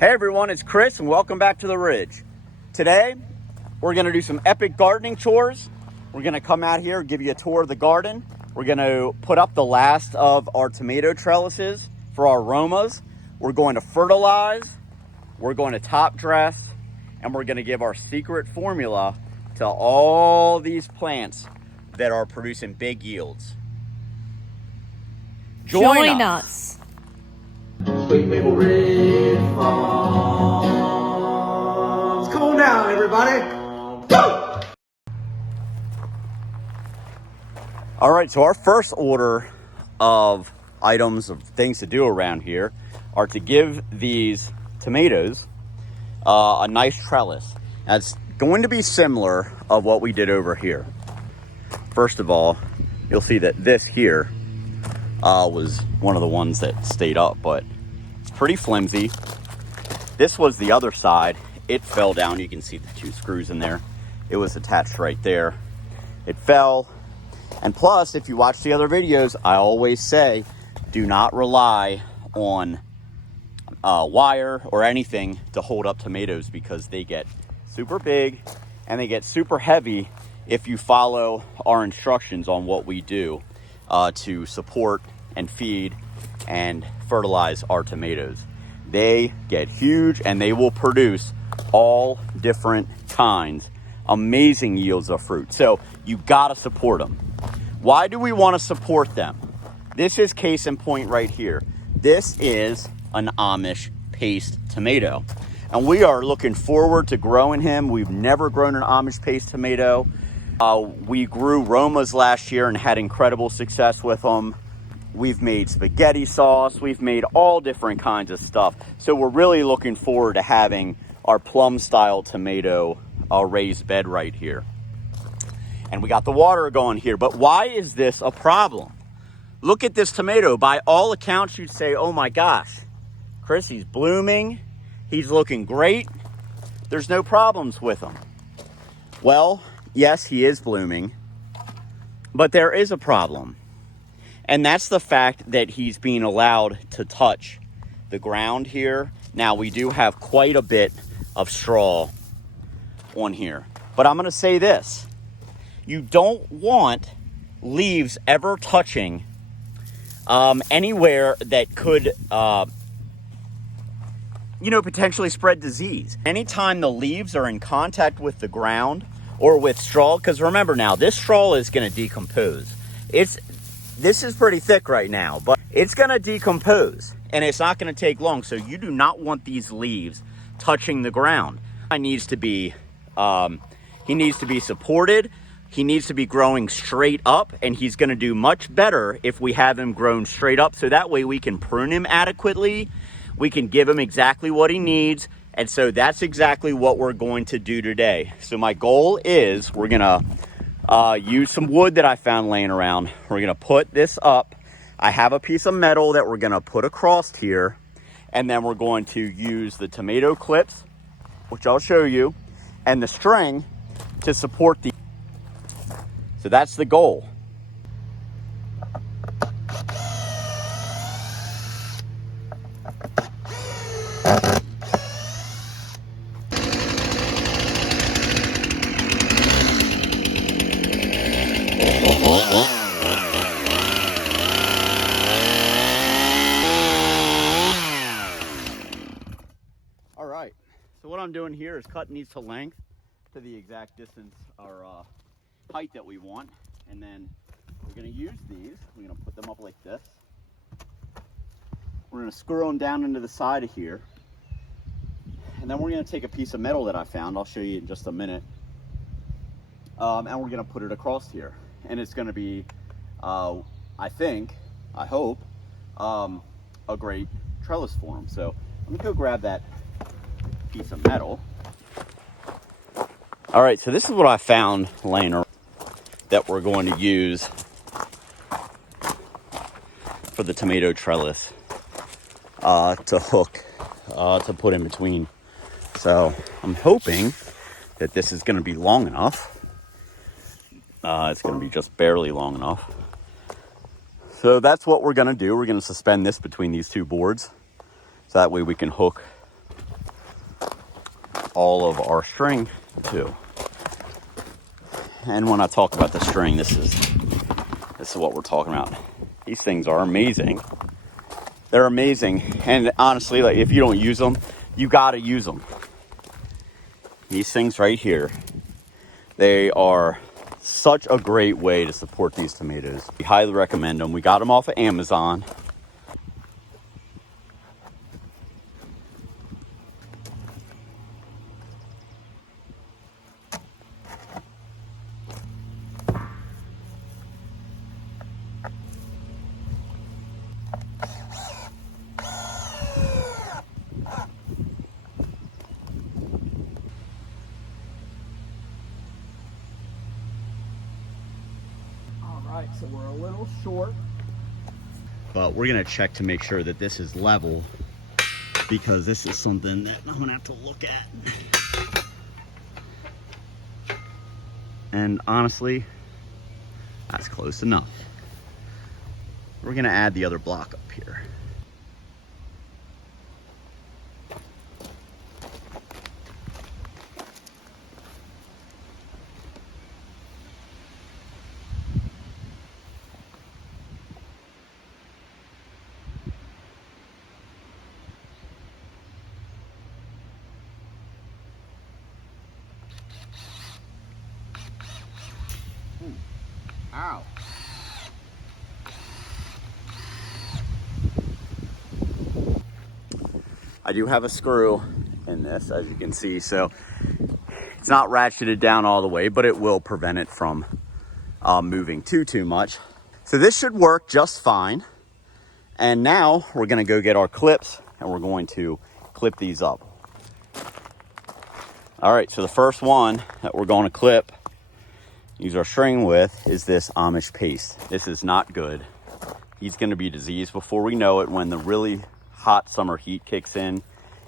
Hey everyone, it's Chris and welcome back to the Ridge. Today, we're gonna do some epic gardening chores. We're gonna come out here, give you a tour of the garden. We're gonna put up the last of our tomato trellises for our aromas. We're going to fertilize, we're going to top dress, and we're gonna give our secret formula to all these plants that are producing big yields. Join us. Sweet Maple Ridge Farms. Come on down, everybody. Go! All right, so our first order of items, of things to do around here, are to give these tomatoes a nice trellis. That's going to be similar of what we did over here. First of all, you'll see that this here was one of the ones that stayed up, but it's pretty flimsy. This was the other side. It fell down. You can see the two screws in there. It was attached right there. It fell. And plus, if you watch the other videos, I always say, do not rely on wire or anything to hold up tomatoes because they get super big and they get super heavy if you follow our instructions on what we do to support and feed and fertilize our tomatoes. They get huge and they will produce all different kinds, amazing yields of fruit. So you gotta support them. Why do we want to support them? This is case in point right here. This is an Amish paste tomato, and we are looking forward to growing him. We've never grown an Amish paste tomato. We grew Romas last year and had incredible success with them. We've made spaghetti sauce. We've made all different kinds of stuff. So we're really looking forward to having our plum style tomato raised bed right here. And we got the water going here. But why is this a problem? Look at this tomato. By all accounts, you'd say, oh my gosh, Chris, he's blooming. He's looking great. There's no problems with him. Well, yes, he is blooming, but there is a problem. And that's the fact that he's being allowed to touch the ground here. Now, we do have quite a bit of straw on here. But I'm going to say this. You don't want leaves ever touching anywhere that could, potentially spread disease. Anytime the leaves are in contact with the ground or with straw, because remember now, this straw is going to decompose. This is pretty thick right now, but it's going to decompose and it's not going to take long. So you do not want these leaves touching the ground. He needs to be supported. He needs to be growing straight up, and he's going to do much better if we have him grown straight up. So that way we can prune him adequately. We can give him exactly what he needs. And so that's exactly what we're going to do today. So my goal is we're going to use some wood that I found laying around. We're going to put this up. I have a piece of metal that we're going to put across here. And then we're going to use the tomato clips, which I'll show you, and the string to support the. So that's the goal. All right, so what I'm doing here is cutting these to length to the exact distance or height that we want, and then we're going to use these. We're going to put them up like this. We're going to screw them down into the side of here, and then we're going to take a piece of metal that I found. I'll show you in just a minute, and we're going to put it across here, and it's going to be I hope a great trellis for them. So let me go grab that piece of metal. All right, so this is what I found laying around that we're going to use for the tomato trellis to hook, to put in between. So I'm hoping that this is going to be long enough. It's going to be just barely long enough. So that's what we're going to do. We're going to suspend this between these two boards. So that way we can hook all of our string too. And when I talk about the string, this is what we're talking about. These things are amazing. They're amazing. And honestly, like, if you don't use them, you gotta use them. These things right here, they are such a great way to support these tomatoes. We highly recommend them. We got them off of Amazon. Alright, so we're a little short. But we're gonna check to make sure that this is level, because this is something that I'm gonna have to look at. And honestly, that's close enough. We're gonna add the other block up here. Ow. I do have a screw in this, as you can see, so it's not ratcheted down all the way, but it will prevent it from moving too much. So this should work just fine. And now we're gonna go get our clips and we're going to clip these up. All right, so the first one that we're going to clip, use our string with, is this Amish paste. This is not good. He's gonna be diseased before we know it when the really hot summer heat kicks in,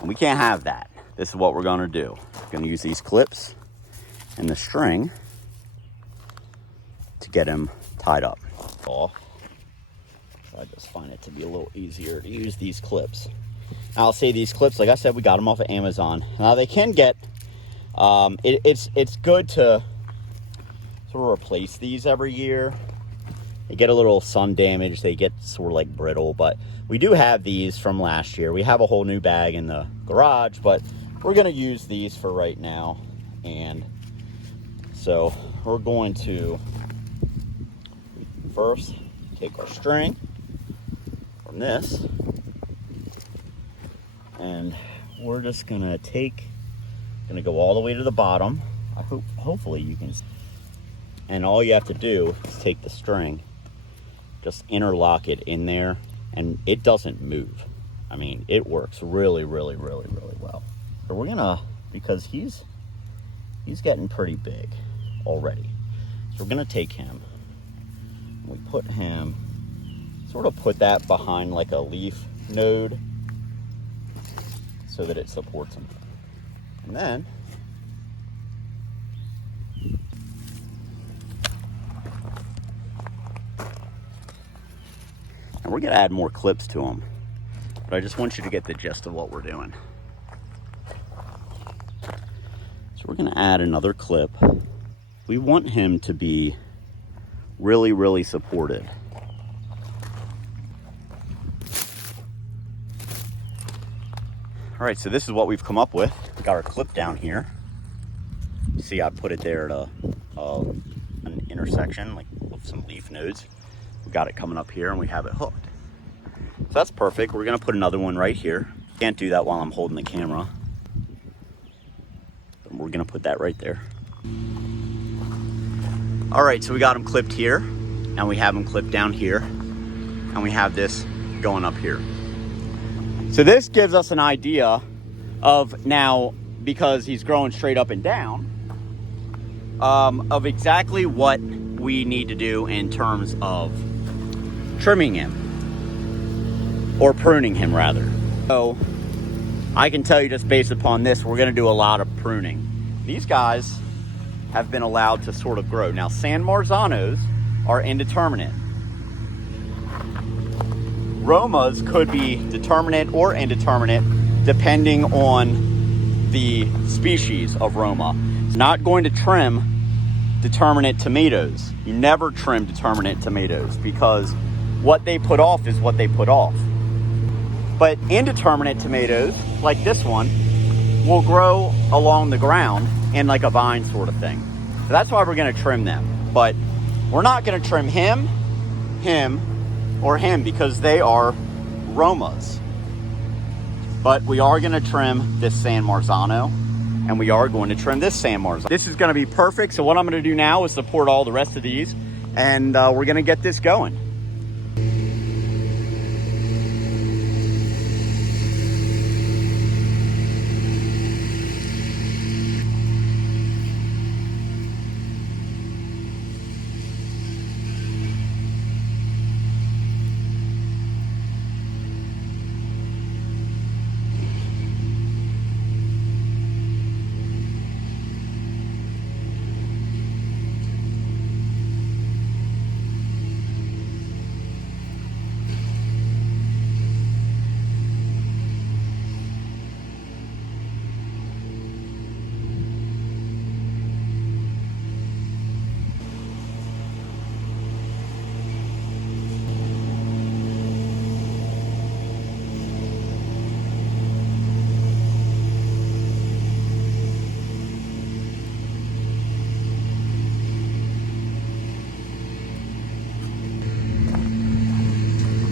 and we can't have that. This is what we're gonna do. We're gonna use these clips and the string to get him tied up. Off. So I just find it to be a little easier to use these clips. Now, I'll say these clips, like I said, we got them off of Amazon. Now they can get, it's good to sort of replace these every year. They get a little sun damage, they get sort of like brittle, but we do have these from last year. We have a whole new bag in the garage, but we're gonna use these for right now. And so we're going to first take our string from this, and we're just gonna go all the way to the bottom. Hopefully you can, and all you have to do is take the string, just interlock it in there, and it doesn't move. I mean, it works really well. So we're gonna, because he's getting pretty big already, so we're gonna take him, we put him, sort of put that behind like a leaf node so that it supports him. And then we're gonna add more clips to them, but I just want you to get the gist of what we're doing. So we're gonna add another clip. We want him to be really supported. All right, so this is what we've come up with. We got our clip down here. You see, I put it there at an intersection, like with some leaf nodes. We got it coming up here and we have it hooked. So that's perfect. We're gonna put another one right here. Can't do that while I'm holding the camera. But we're gonna put that right there. All right, so we got them clipped here, and we have them clipped down here, and we have this going up here. So this gives us an idea of now, because he's growing straight up and down, of exactly what we need to do in terms of trimming him, or pruning him rather. So I can tell you, just based upon this, we're gonna do a lot of pruning. These guys have been allowed to sort of grow. Now, San Marzanos are indeterminate. Romas could be determinate or indeterminate depending on the species of Roma. It's not going to trim determinate tomatoes. You never trim determinate tomatoes because what they put off is what they put off. But indeterminate tomatoes, like this one, will grow along the ground in like a vine sort of thing. So that's why we're gonna trim them. But we're not gonna trim him, or him because they are Romas. But we are gonna trim this San Marzano, and we are going to trim this San Marzano. This is gonna be perfect. So what I'm gonna do now is support all the rest of these, and we're gonna get this going.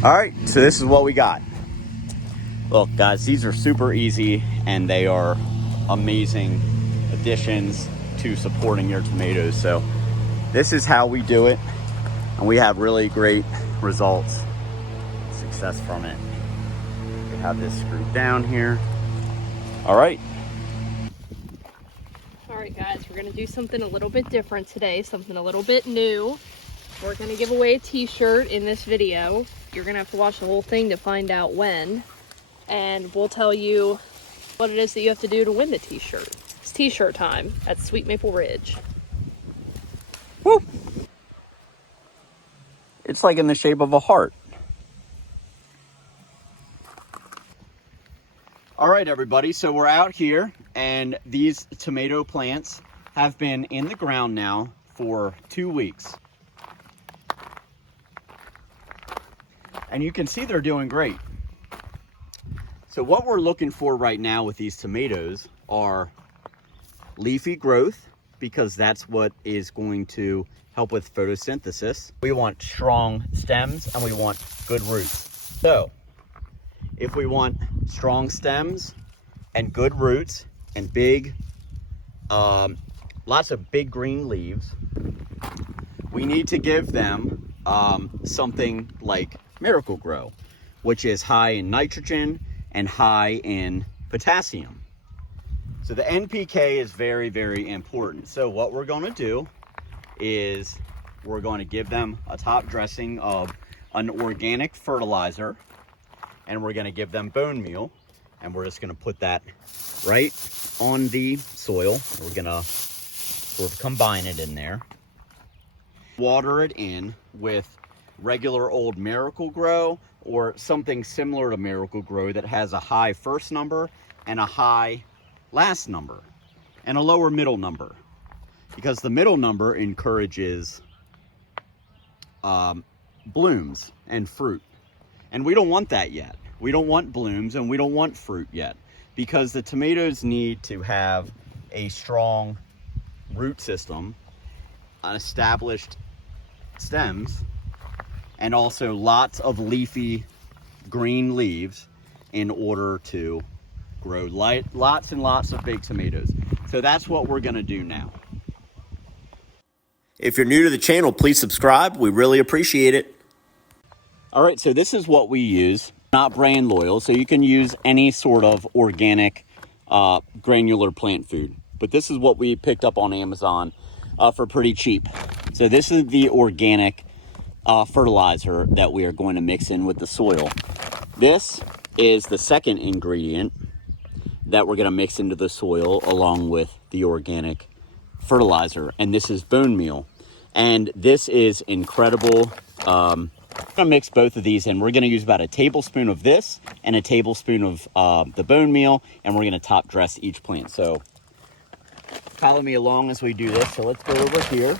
All right, so this is what we got. Look, guys, these are super easy and they are amazing additions to supporting your tomatoes. So this is how we do it, and we have really great results, success from it. We have this screwed down here. All right. All right, guys, we're gonna do something a little bit different today, something a little bit new. We're gonna give away a t-shirt in this video. You're gonna have to watch the whole thing to find out when, and we'll tell you what it is that you have to do to win the t-shirt. It's t-shirt time at Sweet Maple Ridge. Woo! It's like in the shape of a heart. All right, everybody, so we're out here, and these tomato plants have been in the ground now for 2 weeks. And you can see they're doing great. So what we're looking for right now with these tomatoes are leafy growth, because that's what is going to help with photosynthesis. We want strong stems and we want good roots. So if we want strong stems and good roots and big, lots of big green leaves, we need to give them something like Miracle-Gro, which is high in nitrogen and high in potassium. So the NPK is very, very important. So what we're going to do is we're going to give them a top dressing of an organic fertilizer, and we're going to give them bone meal, and we're just going to put that right on the soil. We're going to sort of combine it in there. Water it in with regular old Miracle-Gro or something similar to Miracle-Gro that has a high first number and a high last number and a lower middle number, because the middle number encourages blooms and fruit, and we don't want that yet. We don't want blooms and we don't want fruit yet, because the tomatoes need to have a strong root system, established stems, and also lots of leafy green leaves in order to grow lots and lots of big tomatoes. So that's what we're gonna do now. If you're new to the channel, please subscribe. We really appreciate it. All right, so this is what we use, not brand loyal, so you can use any sort of organic granular plant food. But this is what we picked up on Amazon for pretty cheap. So this is the organic fertilizer that we are going to mix in with the soil. This is the second ingredient that we're going to mix into the soil along with the organic fertilizer, and this is bone meal. And this is incredible I'm gonna mix both of these in. We're gonna use about a tablespoon of this and a tablespoon of the bone meal, and we're gonna top dress each plant. So follow me along as we do this. So let's go over here.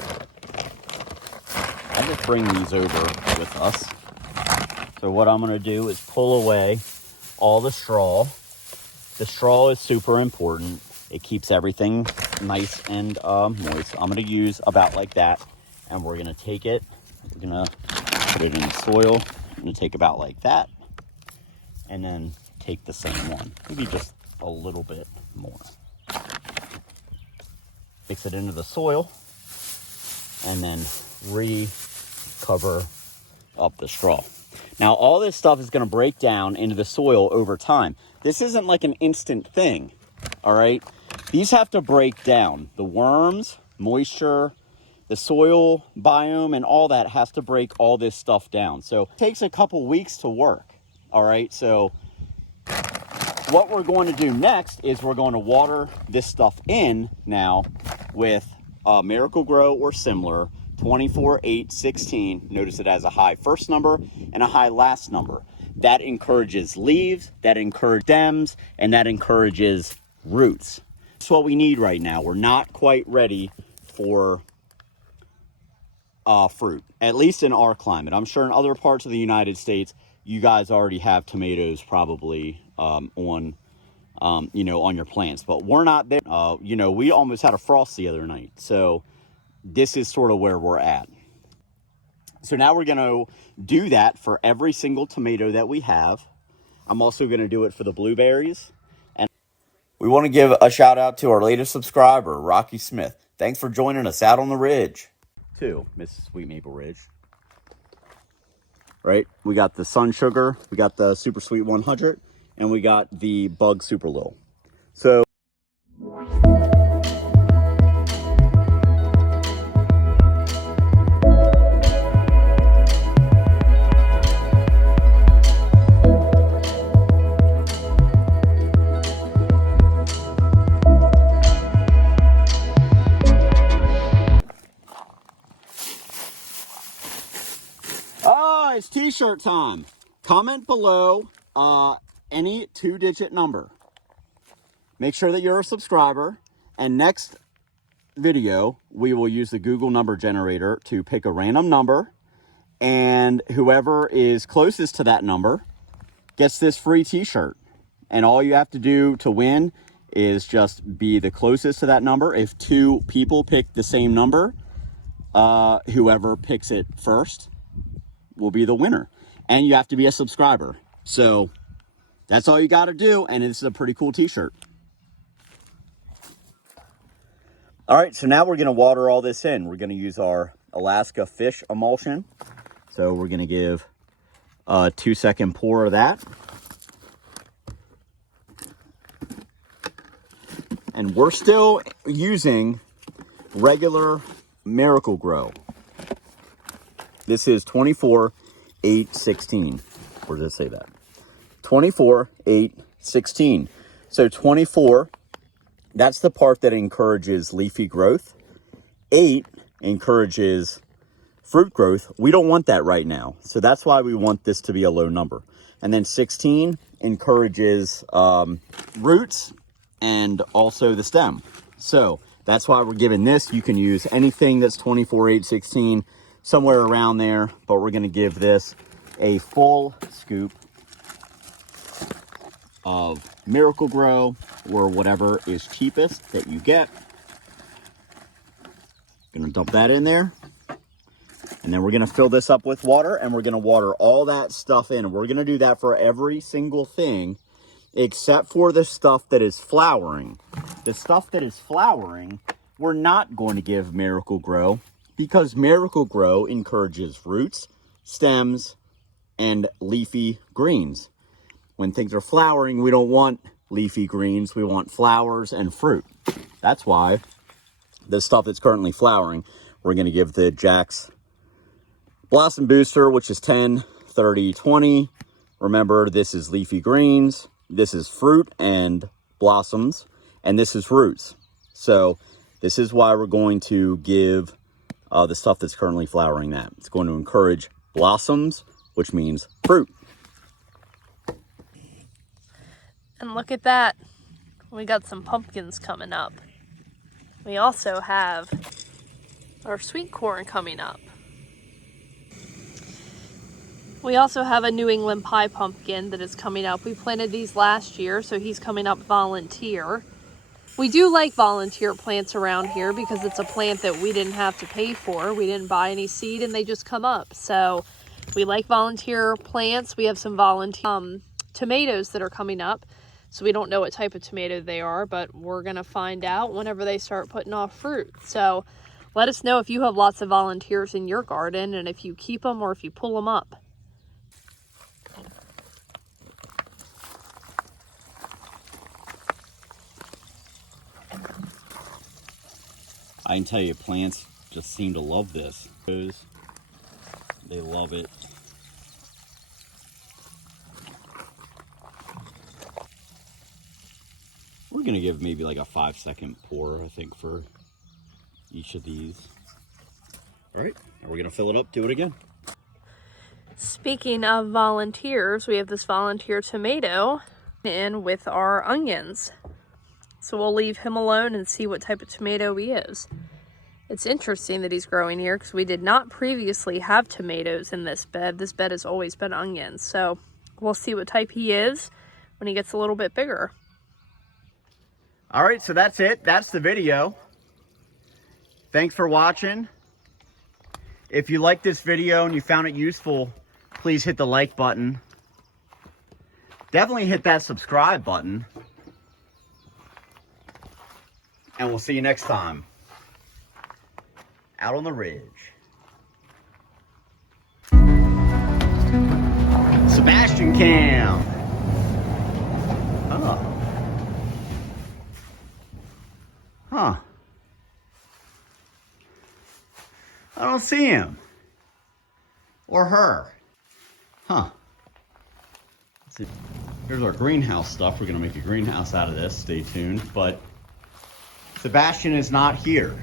I'll just bring these over with us. So what I'm gonna do is pull away all the straw. The straw is super important. It keeps everything nice and moist. I'm gonna use about like that, and we're gonna take it, we're gonna put it in the soil. I'm gonna take about like that, and then take the same one, maybe just a little bit more. Mix it into the soil, and then re-cover up the straw. Now, all this stuff is gonna break down into the soil over time. This isn't like an instant thing, all right? These have to break down. The worms, moisture, the soil biome, and all that has to break all this stuff down. So it takes a couple weeks to work, all right? So what we're going to do next is we're going to water this stuff in now with Miracle Grow or similar, 24, 8, 16. Notice it has a high first number and a high last number. That encourages leaves, that encourages stems, and that encourages roots. That's what we need right now. We're not quite ready for fruit, at least in our climate. I'm sure in other parts of the United States, you guys already have tomatoes probably on your plants, but we're not there. We almost had a frost the other night. So this is sort of where we're at. So now we're going to do that for every single tomato that we have. I'm also going to do it for the blueberries. And we want to give a shout out to our latest subscriber, Rocky Smith. Thanks for joining us out on the ridge. To Mrs. Sweet Maple Ridge. Right? We got the Sun Sugar, we got the Super Sweet 100, and we got the Bug Super Lil. So it's t-shirt time. Comment below any 2-digit number. Make sure that you're a subscriber. And next video, we will use the Google number generator to pick a random number. And whoever is closest to that number gets this free t-shirt. And all you have to do to win is just be the closest to that number. If 2 people pick the same number, whoever picks it first will be the winner. And you have to be a subscriber. So that's all you got to do. And it's a pretty cool t-shirt. All right, so now we're going to water all this in. We're going to use our Alaska fish emulsion. So we're going to give a 2-second pour of that. And we're still using regular Miracle Grow. This is 24, 8, 16. Where does it say that? 24, 8, 16. So 24, that's the part that encourages leafy growth. 8 encourages fruit growth. We don't want that right now. So that's why we want this to be a low number. And then 16 encourages roots and also the stem. So that's why we're giving this. You can use anything that's 24, 8, 16, somewhere around there, but we're going to give this a full scoop of Miracle Grow or whatever is cheapest that you get. Gonna dump that in there, and then we're gonna fill this up with water, and we're gonna water all that stuff in. And we're gonna do that for every single thing except for the stuff that is flowering. The stuff that is flowering, we're not going to give Miracle Grow, because Miracle Grow encourages roots, stems, and leafy greens. When things are flowering, we don't want leafy greens. We want flowers and fruit. That's why the stuff that's currently flowering, we're going to give the Jack's Blossom Booster, which is 10, 30, 20. Remember, this is leafy greens, this is fruit and blossoms, and this is roots. So this is why we're going to give the stuff that's currently flowering that. It's going to encourage blossoms, which means fruit. And look at that. We got some pumpkins coming up. We also have our sweet corn coming up. We also have a New England pie pumpkin that is coming up. We planted these last year, so he's coming up volunteer. We do like volunteer plants around here because it's a plant that we didn't have to pay for. We didn't buy any seed and they just come up. So we like volunteer plants. We have some volunteer tomatoes that are coming up. So we don't know what type of tomato they are, but we're going to find out whenever they start putting off fruit. So let us know if you have lots of volunteers in your garden and if you keep them or if you pull them up. I can tell you, plants just seem to love this. They love it. We're gonna give maybe like a 5-second pour, I think, for each of these. All right, and we're gonna fill it up, do it again. Speaking of volunteers, we have this volunteer tomato in with our onions. So we'll leave him alone and see what type of tomato he is. It's interesting that he's growing here because we did not previously have tomatoes in this bed. This bed has always been onions. So we'll see what type he is when he gets a little bit bigger. All right, so that's it. That's the video. Thanks for watching. If you liked this video and you found it useful, please hit the like button. Definitely hit that subscribe button. And we'll see you next time. Out on the ridge. Sebastian Cam. Oh. Huh. I don't see him. Or her. Huh. Let's see. Here's our greenhouse stuff. We're going to make a greenhouse out of this. Stay tuned. But Sebastian is not here.